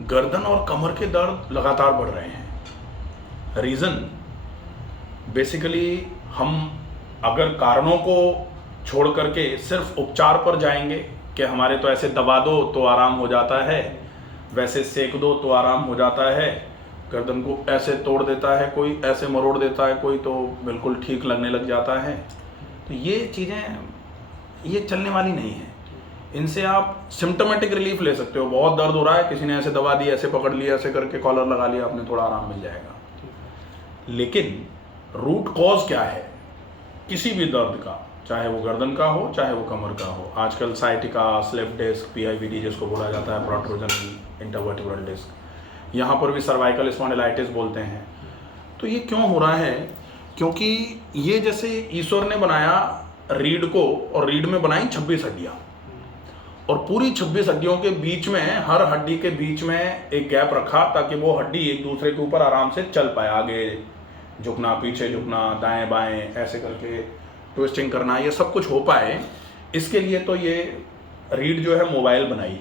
गर्दन और कमर के दर्द लगातार बढ़ रहे हैं। रीज़न बेसिकली हम अगर कारणों को छोड़ करके सिर्फ उपचार पर जाएंगे कि हमारे तो ऐसे दबा दो तो आराम हो जाता है, वैसे सेक दो तो आराम हो जाता है, गर्दन को ऐसे तोड़ देता है कोई, ऐसे मरोड़ देता है कोई तो बिल्कुल ठीक लगने लग जाता है, तो ये चीज़ें ये चलने वाली नहीं है। इनसे आप सिम्टोमेटिक रिलीफ ले सकते हो। बहुत दर्द हो रहा है, किसी ने ऐसे दबा दी, ऐसे पकड़ लिया, ऐसे करके कॉलर लगा लिया आपने, थोड़ा आराम मिल जाएगा। लेकिन रूट कॉज क्या है किसी भी दर्द का, चाहे वो गर्दन का हो चाहे वो कमर का हो। आजकल साइटिका, स्लिप डिस्क, PIVD जिसको बोला जाता है, प्रोट्रूजन इंटरवर्टिब्रल डिस्क, यहाँ पर भी सर्वाइकल स्पॉन्डिलाइटिस बोलते हैं। तो ये क्यों हो रहा है? क्योंकि ये जैसे ईश्वर ने बनाया रीढ़ को, और रीढ़ में बनाई 26 हड्डियाँ, और पूरी 26 हड्डियों के बीच में, हर हड्डी के बीच में एक गैप रखा ताकि वो हड्डी एक दूसरे के ऊपर आराम से चल पाए। आगे झुकना, पीछे झुकना, दाएं बाएं ऐसे करके ट्विस्टिंग करना, ये सब कुछ हो पाए। इसके लिए तो ये रीढ़ जो है मोबाइल बनाई।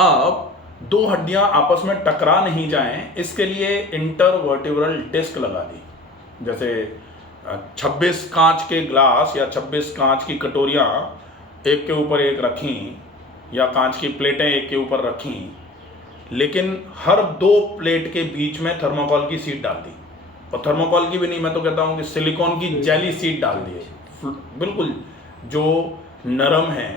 अब दो हड्डियां आपस में टकरा नहीं जाएं, इसके लिए इंटरवर्टिब्रल डिस्क लगा दी। जैसे 26 कांच के ग्लास या 26 कांच की कटोरियां एक के ऊपर एक रखी, या कांच की प्लेटें एक के ऊपर रखी, लेकिन हर दो प्लेट के बीच में थर्मोकॉल की शीट डाल दी। और थर्मोकॉल की भी नहीं, मैं तो कहता हूँ कि सिलिकॉन की जेली शीट डाल दी, बिल्कुल जो नरम है,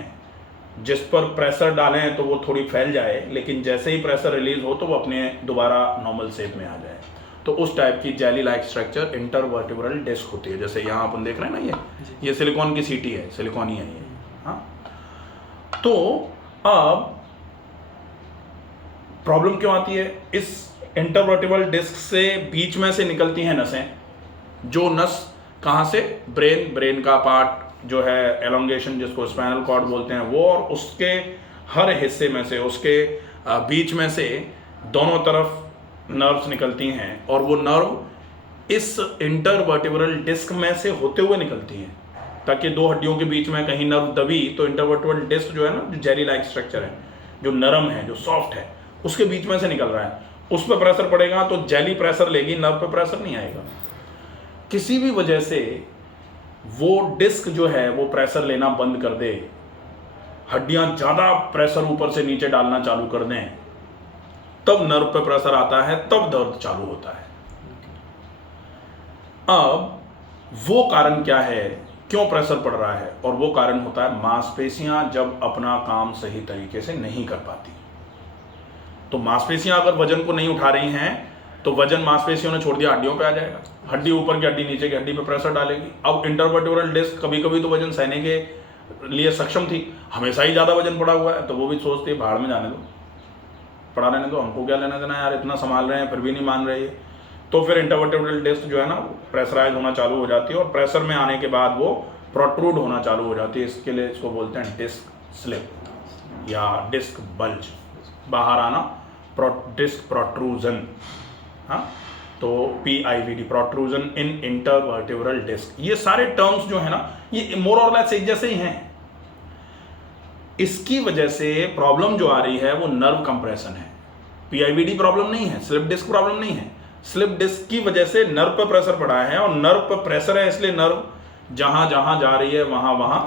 जिस पर प्रेशर डालें तो वो थोड़ी फैल जाए, लेकिन जैसे ही प्रेशर रिलीज हो तो वो अपने दोबारा नॉर्मल शेप में आ जाए। तो उस टाइप की jelly like structure intervertebral disc होती है। जैसे यहाँ अपन देख रहे हैं ना, ये सिलिकॉन की सीट ही है, सिलिकॉन ही है ये। हाँ, तो अब प्रॉब्लम क्यों आती है? इस इंटरवर्टिब्रल डिस्क से बीच में से निकलती हैं नसें। जो नस कहाँ से? ब्रेन का पार्ट जो है, एलोंगेशन जिसको स्पाइनल कॉर्ड बोलते हैं वो, और उसके हर हिस्से में से, उसके बीच में से दोनों तरफ नर्व्स निकलती हैं, और वो नर्व इस इंटरवर्टिब्रल डिस्क में से होते हुए निकलती हैं, ताकि दो हड्डियों के बीच में कहीं नर्व दबी तो इंटरवर्टिब्रल डिस्क जो है ना, जो जेली लाइक स्ट्रक्चर है, जो नरम है, जो सॉफ्ट है, उसके बीच में से निकल रहा है, उस पर प्रेशर पड़ेगा तो जेली प्रेशर लेगी, नर्व पे प्रेशर नहीं आएगा। किसी भी वजह से वो डिस्क जो है वो प्रेशर लेना बंद कर दे, हड्डियां ज्यादा प्रेशर ऊपर से नीचे डालना चालू कर दें, तब नर्व पे प्रेशर आता है, तब दर्द चालू होता है। अब वो कारण क्या है, क्यों प्रेशर पड़ रहा है? और वो कारण होता है मांसपेशियां जब अपना काम सही तरीके से नहीं कर पाती। तो मांसपेशियां अगर वजन को नहीं उठा रही हैं तो वजन मांसपेशियों ने छोड़ दिया, हड्डियों पे आ जाएगा। हड्डी ऊपर की हड्डी नीचे की हड्डी पे प्रेशर डालेगी। अब इंटरवर्टिब्रल डिस्क कभी कभी तो वजन सहने के लिए सक्षम थी, हमेशा ही ज्यादा वजन पड़ा हुआ है, तो वो भी सोचती है भाड़ में जाने दो, पड़ा रहने दो, हमको क्या लेना देना यार, इतना संभाल रहे हैं फिर भी नहीं मान रही है। तो फिर इंटरवर्टिब्रल डिस्क जो है ना, प्रेशराइज होना चालू हो जाती है, और प्रेशर में आने के बाद वो प्रोट्रूड होना चालू हो जाती है। इसके लिए इसको बोलते हैं डिस्क स्लिप या डिस्क बल्ज, बाहर आना, डिस्क प्रोट्रूजन। हाँ, तो PIVD, प्रोट्रूजन इन इंटरवर्टिब्रल डिस्क, ये सारे टर्म्स जो है ना, ये मोर और लेस एक जैसे ही हैं। इसकी वजह से प्रॉब्लम जो आ रही है वो नर्व कंप्रेशन है। PIVD प्रॉब्लम नहीं है, स्लिप डिस्क प्रॉब्लम नहीं है। स्लिप डिस्क की वजह से नर्व पर प्रेशर पड़ा है, और नर्व पर प्रेशर है, इसलिए नर्व जहां जहां जा रही है वहां वहां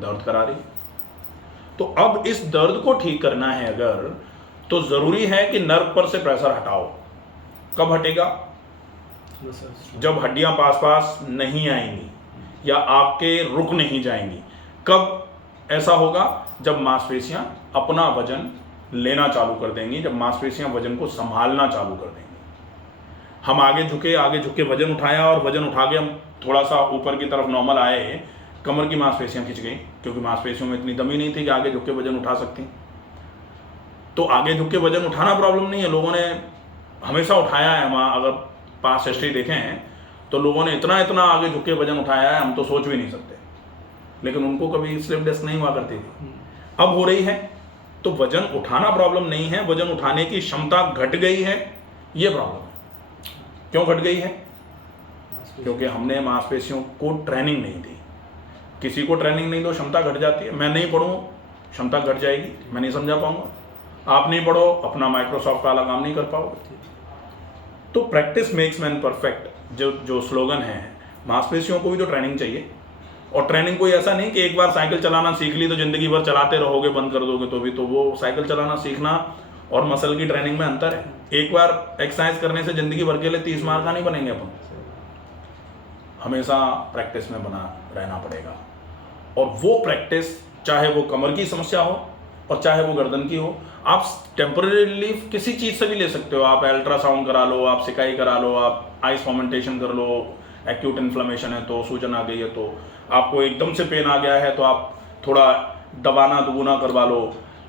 दर्द करा रही है। तो अब इस दर्द को ठीक करना है अगर, तो जरूरी है कि नर्व पर से प्रेशर हटाओ। कब हटेगा? जब हड्डियां पास पास नहीं आएंगी या आपके रुक नहीं जाएंगी। कब ऐसा होगा? जब मांसपेशियां अपना वजन लेना चालू कर देंगी, जब मांसपेशियां वजन को संभालना चालू कर देंगी। हम आगे झुके वजन उठाया, और वजन उठा के हम थोड़ा सा ऊपर की तरफ नॉर्मल आए, कमर की मांसपेशियां खिंच गई, क्योंकि मांसपेशियों में इतनी दमी नहीं थी कि आगे झुक के वजन उठा सकती। तो आगे झुक के वजन उठाना प्रॉब्लम नहीं है, लोगों ने हमेशा उठाया है। वहाँ अगर पास हिस्ट्री देखें तो लोगों ने इतना आगे झुक के वजन उठाया है, हम तो सोच भी नहीं सकते। लेकिन उनको कभी स्लिप डिस्क नहीं हुआ करती थी, अब हो रही है। तो वजन उठाना प्रॉब्लम नहीं है, वजन उठाने की क्षमता घट गई है, ये प्रॉब्लम है। क्यों घट गई है? क्योंकि हमने मांसपेशियों को ट्रेनिंग नहीं दी। किसी को ट्रेनिंग नहीं दो, क्षमता घट जाती है। मैं नहीं पढ़ूँ, क्षमता घट जाएगी, मैं नहीं समझा पाऊंगा। आप नहीं पढ़ो, अपना माइक्रोसॉफ्ट वाला काम नहीं कर पाओगे। तो प्रैक्टिस मेक्स मैन परफेक्ट जो स्लोगन है, मांसपेशियों को भी तो ट्रेनिंग चाहिए। और ट्रेनिंग कोई ऐसा नहीं कि एक बार साइकिल चलाना सीख ली तो जिंदगी भर चलाते रहोगे, बंद कर दोगे तो भी। तो वो साइकिल चलाना सीखना और मसल की ट्रेनिंग में अंतर है। एक बार एक्सरसाइज करने से जिंदगी भर के लिए 30 मार का नहीं बनेंगे अपन, हमेशा प्रैक्टिस में बना रहना पड़ेगा। और वो प्रैक्टिस, चाहे वो कमर की समस्या हो और चाहे वो गर्दन की हो, आप टेम्परेरीली किसी चीज़ से भी ले सकते हो। आप अल्ट्रासाउंड करा लो, आप सिकाई करा लो, आप आइस फॉर्मेंटेशन कर लो, एक्यूट इन्फ्लेमेशन है तो सूजन आ गई है तो आपको एकदम से पेन आ गया है तो आप थोड़ा दबाना दुगुना करवा लो।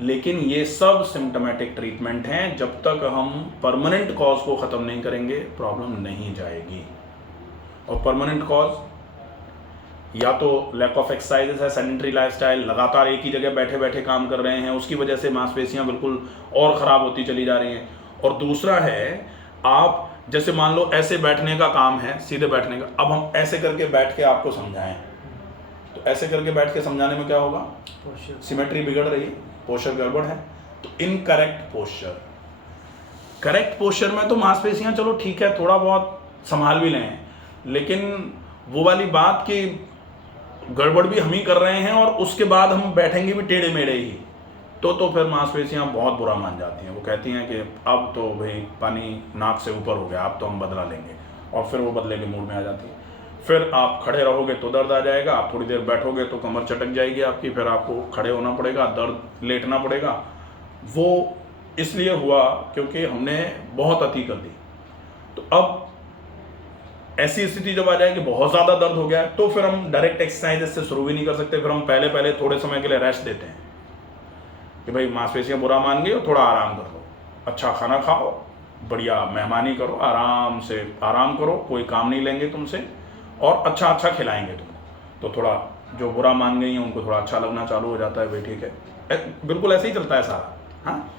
लेकिन ये सब सिम्टोमेटिक ट्रीटमेंट हैं। जब तक हम परमानेंट कॉज को ख़त्म नहीं करेंगे प्रॉब्लम नहीं जाएगी। और परमानेंट कॉज या तो लैक ऑफ एक्सरसाइजेस है, सेडेंटरी लाइफस्टाइल, लगातार एक ही जगह बैठे बैठे काम कर रहे हैं, उसकी वजह से मांसपेशियां बिल्कुल और ख़राब होती चली जा रही हैं। और दूसरा है, आप जैसे मान लो ऐसे बैठने का काम है, सीधे बैठने का, अब हम ऐसे करके बैठ के आपको समझाएं तो ऐसे करके बैठ के समझाने में क्या होगा, सिमेट्री बिगड़ रही है, पोस्चर गड़बड़ है। तो इनकरेक्ट पोस्चर, करेक्ट पोस्चर में तो मांसपेशियां चलो ठीक है थोड़ा बहुत संभाल भी लें, लेकिन वो वाली बात कि गड़बड़ भी हम ही कर रहे हैं और उसके बाद हम बैठेंगे भी टेढ़े मेढ़े ही, तो फिर मांसपेशियां बहुत बुरा मान जाती हैं। वो कहती हैं कि अब तो भाई पानी नाक से ऊपर हो गया, अब तो हम बदला लेंगे, और फिर वो बदले के मूड में आ जाती है। फिर आप खड़े रहोगे तो दर्द आ जाएगा, आप थोड़ी देर बैठोगे तो कमर चटक जाएगी आपकी, फिर आपको खड़े होना पड़ेगा, दर्द लेटना पड़ेगा। वो इसलिए हुआ क्योंकि हमने बहुत अति कर दी। तो अब ऐसी स्थिति जब आ जाए कि बहुत ज़्यादा दर्द हो गया है तो फिर हम डायरेक्ट एक्सरसाइज से शुरू भी नहीं कर सकते। फिर हम पहले थोड़े समय के लिए रेस्ट देते हैं कि भाई मांसपेशियां बुरा मान गई और थोड़ा आराम कर लो, अच्छा खाना खाओ, बढ़िया मेहमानी करो, आराम से आराम करो, कोई काम नहीं लेंगे तुमसे और अच्छा खिलाएंगे तुमको। तो थोड़ा जो बुरा मान गई हैं उनको थोड़ा अच्छा लगना चालू हो जाता है, भाई ठीक है, बिल्कुल ऐसे ही चलता है सारा। हाँ,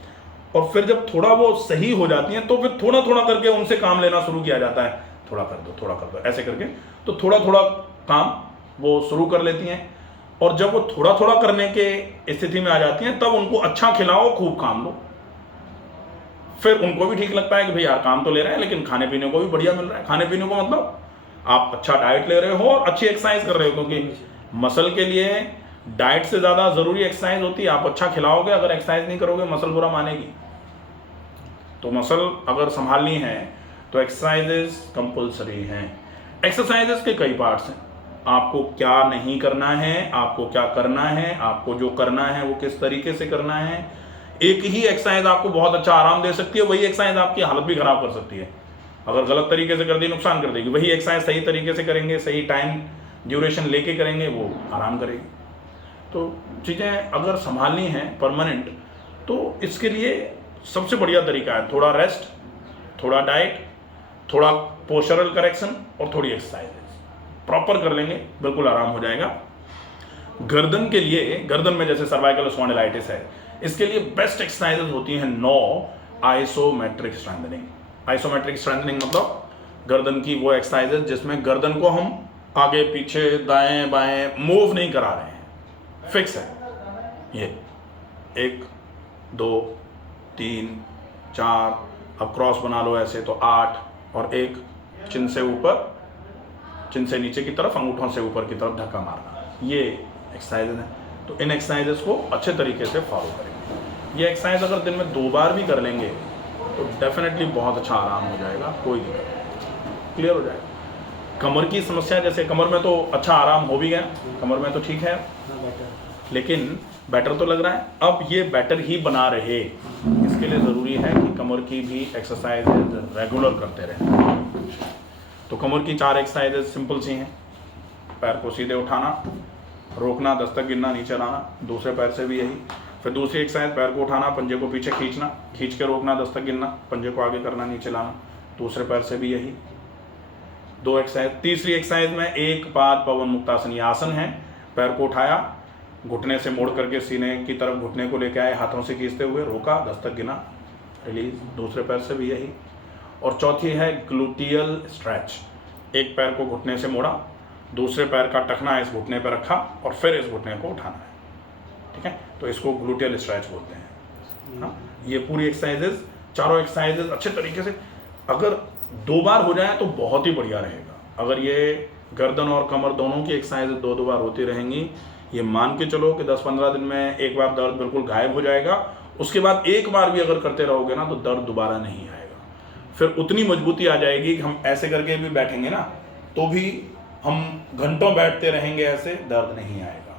और फिर जब थोड़ा वो सही हो जाती हैं तो फिर थोड़ा थोड़ा करके उनसे काम लेना शुरू किया जाता है, थोड़ा कर दो ऐसे करके, तो थोड़ा थोड़ा काम वो शुरू कर लेती हैं। और जब वो थोड़ा थोड़ा करने के स्थिति में आ जाती हैं तब उनको अच्छा खिलाओ, खूब काम लो। फिर उनको भी ठीक लगता है कि भाई यार काम तो ले रहे हैं लेकिन खाने पीने को भी बढ़िया मिल रहा है। खाने पीने को मतलब आप अच्छा डाइट ले रहे हो और अच्छी एक्सरसाइज कर रहे हो, क्योंकि मसल के लिए डाइट से ज़्यादा ज़रूरी एक्सरसाइज होती है। आप अच्छा खिलाओगे, अगर एक्सरसाइज नहीं करोगे मसल बुरा मानेगी। तो मसल अगर संभालनी है तो एक्सरसाइजेस कंपल्सरी हैं। एक्सरसाइजेस के कई पार्ट्स हैं, आपको क्या नहीं करना है, आपको क्या करना है, आपको जो करना है वो किस तरीके से करना है। एक ही एक्सरसाइज आपको बहुत अच्छा आराम दे सकती है, वही एक्सरसाइज आपकी हालत भी खराब कर सकती है। अगर गलत तरीके से कर दी नुकसान कर देगी, वही एक्सरसाइज सही तरीके से करेंगे, सही टाइम ड्यूरेशन लेके करेंगे, वो आराम करेगी। तो चीज़ें अगर संभालनी है परमानेंट तो इसके लिए सबसे बढ़िया तरीका है थोड़ा रेस्ट, थोड़ा डाइट, थोड़ा पोस्चरल करेक्शन और थोड़ी एक्सरसाइज प्रॉपर कर लेंगे, बिल्कुल आराम हो जाएगा। गर्दन के लिए, गर्दन में जैसे सर्वाइकल स्पॉन्डिलाइटिस है, इसके लिए बेस्ट एक्सरसाइजेज होती हैं 9 आइसोमेट्रिक स्ट्रेंथनिंग। आइसोमेट्रिक स्ट्रेंथनिंग मतलब गर्दन की वो एक्सरसाइजेज जिसमें गर्दन को हम आगे पीछे दाएं बाएं मूव नहीं करा रहे हैं, फिक्स है। ये 1 2 3 4, अब क्रॉस बना लो ऐसे तो 8, और एक चिन से ऊपर, चिन से नीचे की तरफ, अंगूठों से ऊपर की तरफ धक्का मारना, ये एक्सरसाइजेज हैं। तो इन एक्सरसाइजेस को अच्छे तरीके से फॉलो करेंगे। ये एक्सरसाइज अगर दिन में 2 बार भी कर लेंगे तो डेफिनेटली बहुत अच्छा आराम हो जाएगा, कोई दिक्कत नहीं, क्लियर हो जाएगा। कमर की समस्या, जैसे कमर में तो अच्छा आराम हो भी गया, कमर में तो ठीक है, लेकिन बेटर तो लग रहा है, अब ये बेटर ही बना रहे, इसके लिए ज़रूरी है कि कमर की भी एक्सरसाइज रेगुलर करते रहें। तो कमर की 4 एक्सरसाइजेज सिंपल सी हैं। पैर को सीधे उठाना, रोकना, दस्तक गिनना, नीचे लाना, दूसरे पैर से भी यही। फिर दूसरी एक्सरसाइज, पैर को उठाना, पंजे को पीछे खींचना, खींच के रोकना, दस्तक गिनना, पंजे को आगे करना, नीचे लाना, दूसरे पैर से भी यही 2 एक्सरसाइज। तीसरी एक्सरसाइज में एक पाद पवन मुक्तासन, ये आसन है, पैर को उठाया, घुटने से मोड़ करके सीने की तरफ घुटने को लेके आए, हाथों से खींचते हुए रोका, दस्तक गिना, रिलीज, दूसरे पैर से भी यही। और चौथी है ग्लूटियल स्ट्रेच, एक पैर को घुटने से मोड़ा, दूसरे पैर का टखना इस घुटने पर रखा और फिर इस घुटने को उठाना है, ठीक है। तो इसको ग्लूटियल स्ट्रेच बोलते हैं। हाँ, ये पूरी एक्सरसाइजेज, चारों एक्सरसाइजेज अच्छे तरीके से अगर 2 बार हो जाए तो बहुत ही बढ़िया रहेगा। अगर ये गर्दन और कमर दोनों की एक्सरसाइज 2-2 बार होती रहेंगी, ये मान के चलो कि 10-15 दिन में एक बार दर्द बिल्कुल गायब हो जाएगा। उसके बाद एक बार भी अगर करते रहोगे ना तो दर्द दोबारा नहीं आएगा। फिर उतनी मजबूती आ जाएगी कि हम ऐसे करके भी बैठेंगे ना तो भी हम घंटों बैठते रहेंगे, ऐसे दर्द नहीं आएगा।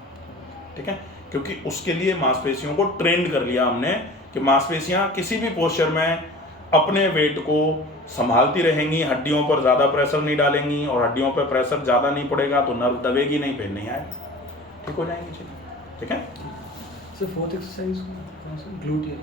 ठीक है, क्योंकि उसके लिए मांसपेशियों को ट्रेन कर लिया हमने कि मांसपेशियां किसी भी पोस्चर में अपने वेट को संभालती रहेंगी, हड्डियों पर ज़्यादा प्रेशर नहीं डालेंगी, और हड्डियों पर प्रेशर ज़्यादा नहीं पड़ेगा तो नर्व दबेगी नहीं, पेन नहीं आएगा, ठीक हो जाएंगी चीज़ें। ठीक है, सर 4th एक्सरसाइज ग्लूटियल